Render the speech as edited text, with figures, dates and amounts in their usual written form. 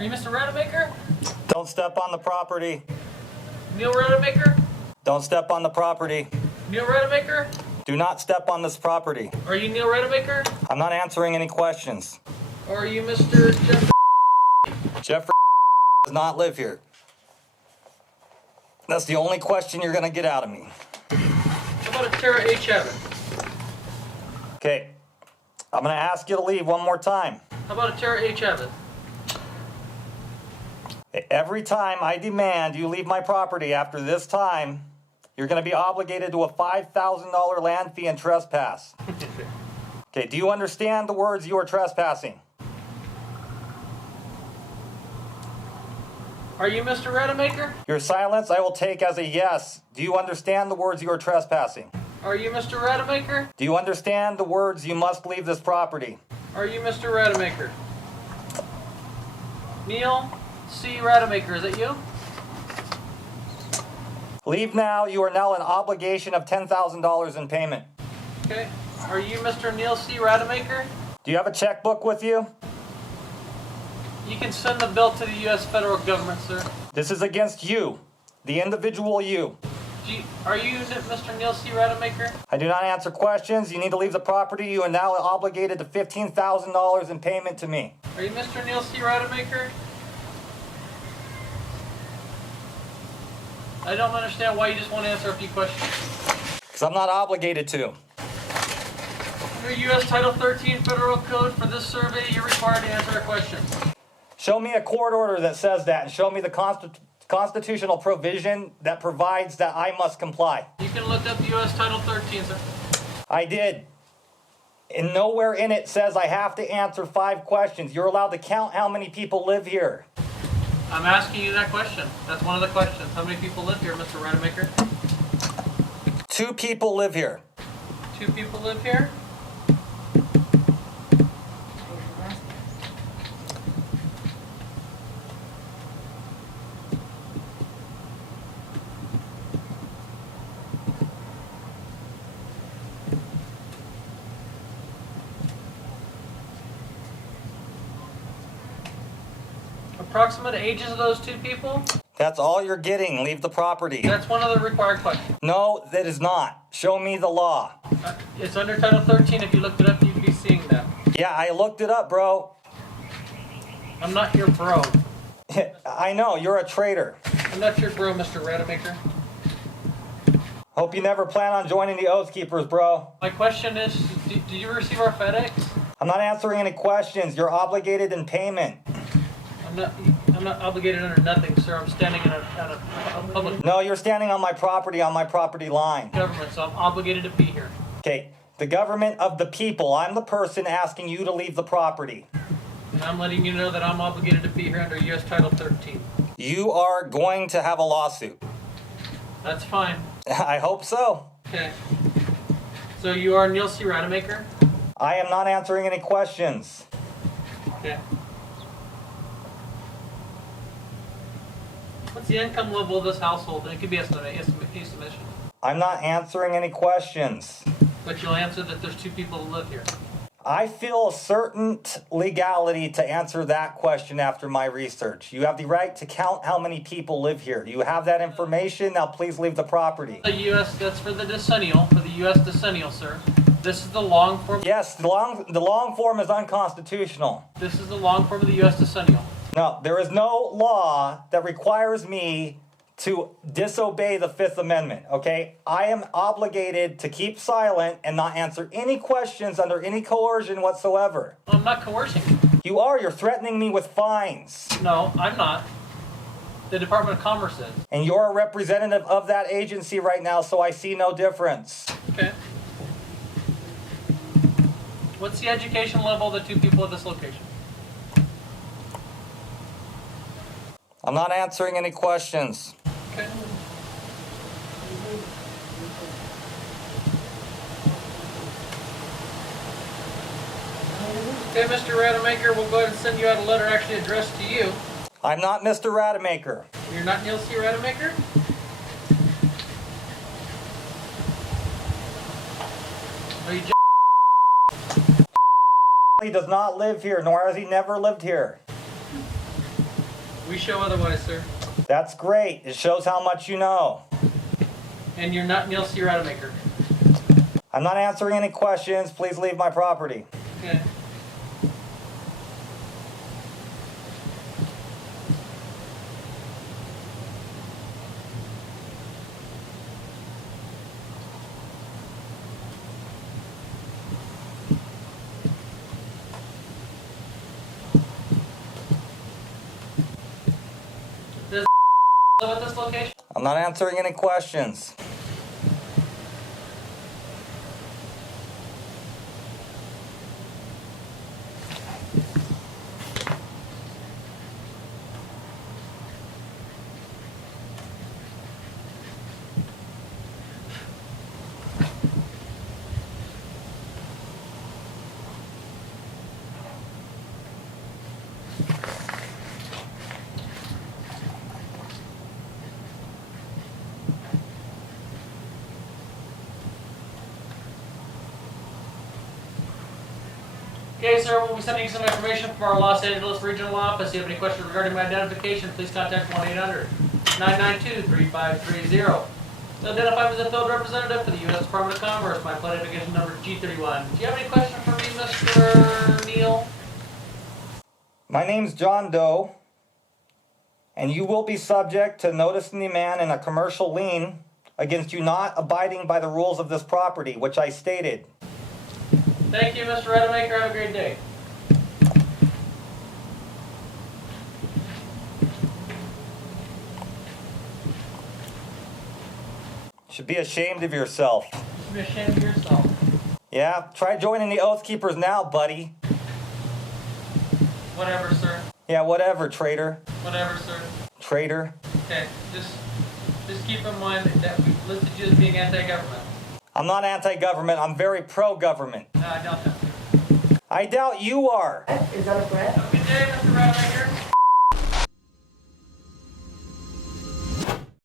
Are you Mr. Rademacher? Don't step on the property. Neil Rademacher? Don't step on the property. Neil Rademacher? Do not step on this property. Are you Neil Rademacher? I'm not answering any questions. Or are you Mr. Jeffrey? Jeffrey does not live here. That's the only question you're going to get out of me. How about a Tara H. Evans? Okay. I'm going to ask you to leave one more time. How about a Tara H. Evans? Every time I demand you leave my property after this time, you're going to be obligated to a $5,000 land fee and trespass. Okay, do you understand the words you are trespassing? Are you Mr. Rademacher? Your silence I will take as a yes. Do you understand the words you are trespassing? Are you Mr. Rademacher? Do you understand the words you must leave this property? Are you Mr. Rademacher? Neil C. Rademacher, is it you? Leave now. You are now an obligation of $10,000 in payment. Okay. Are you Mr. Neil C. Rademacher? Do you have a checkbook with you? You can send the bill to the U.S. federal government, sir. This is against you, the individual you. Are you Mr. Neil C. Rademacher? I do not answer questions. You need to leave the property. You are now obligated to $15,000 in payment to me. Are you Mr. Neil C. Rademacher? I don't understand why you just want to answer a few questions. Because I'm not obligated to. Under U.S. Title 13 Federal Code, for this survey, you're required to answer a question. Show me a court order that says that, and show me the constitutional provision that provides that I must comply. You can look up U.S. Title 13, sir. I did. And nowhere in it says I have to answer 5 questions. You're allowed to count how many people live here. I'm asking you that question. That's one of the questions. How many people live here, Mr. Rademacher? 2 people live here. 2 people live here? Approximate ages of those 2 people? That's all you're getting. Leave the property. That's one of the required questions. No, that is not. Show me the law. It's under Title 13. If you looked it up, you'd be seeing that. Yeah, I looked it up, bro. I'm not your bro. I know, you're a traitor. I'm not your bro, Mr. Rademacher. Hope you never plan on joining the Oath Keepers, bro. My question is, did you receive our FedEx? I'm not answering any questions. You're obligated in payment. I'm not obligated under nothing, sir. I'm standing in a public No, you're standing on my property line. government, so I'm obligated to be here. Okay, the government of the people. I'm the person asking you to leave the property. And I'm letting you know that I'm obligated to be here under U.S. Title 13. You are going to have a lawsuit. That's fine. I hope so. Okay. So you are Neil C. Rademacher? I am not answering any questions. Okay. What's the income level of this household? It could be estimation. I'm not answering any questions. But you'll answer that there's 2 people who live here. I feel a certain legality to answer that question after my research. You have the right to count how many people live here. You have that information. Now please leave the property. The U.S. That's for the decennial, U.S. decennial, sir. This is the long form. Yes, the long form is unconstitutional. This is the long form of the U.S. decennial. No, there is no law that requires me to disobey the 5th Amendment, okay? I am obligated to keep silent and not answer any questions under any coercion whatsoever. Well, I'm not coercing you. You are. You're threatening me with fines. No, I'm not. The Department of Commerce is. And you're a representative of that agency right now, so I see no difference. Okay. What's the education level of the 2 people at this location? I'm not answering any questions. Okay. Okay, Mr. Rademacher, we'll go ahead and send you out a letter actually addressed to you. I'm not Mr. Rademacher. You're not Neil C. Rademacher? Are you He does not live here, nor has he never lived here. We show otherwise, sir. That's great. It shows how much you know. And you're not Neil C. Rademacher. I'm not answering any questions. Please leave my property. Okay. Does live at this location? I'm not answering any questions. Okay, sir, we'll be sending you some information from our Los Angeles Regional Office. If you have any questions regarding my identification, please contact 1-800-992-3530. To identify me as a field representative for the U.S. Department of Commerce, my flight identification number is G31. Do you have any questions for me, Mr. Neal? My name's John Doe, and you will be subject to notice in demand and a commercial lien against you not abiding by the rules of this property, which I stated. Thank you, Mr. Rademacher. Have a great day. Should be ashamed of yourself. You should be ashamed of yourself. Yeah, try joining the Oath Keepers now, buddy. Whatever, sir. Yeah, whatever, traitor. Whatever, sir. Traitor. Okay, just keep in mind that we listed you as being anti-government. I'm not anti-government. I'm very pro-government. No, I doubt that. I doubt you are. Is that a threat? Have a good day, Mr. Rademacher.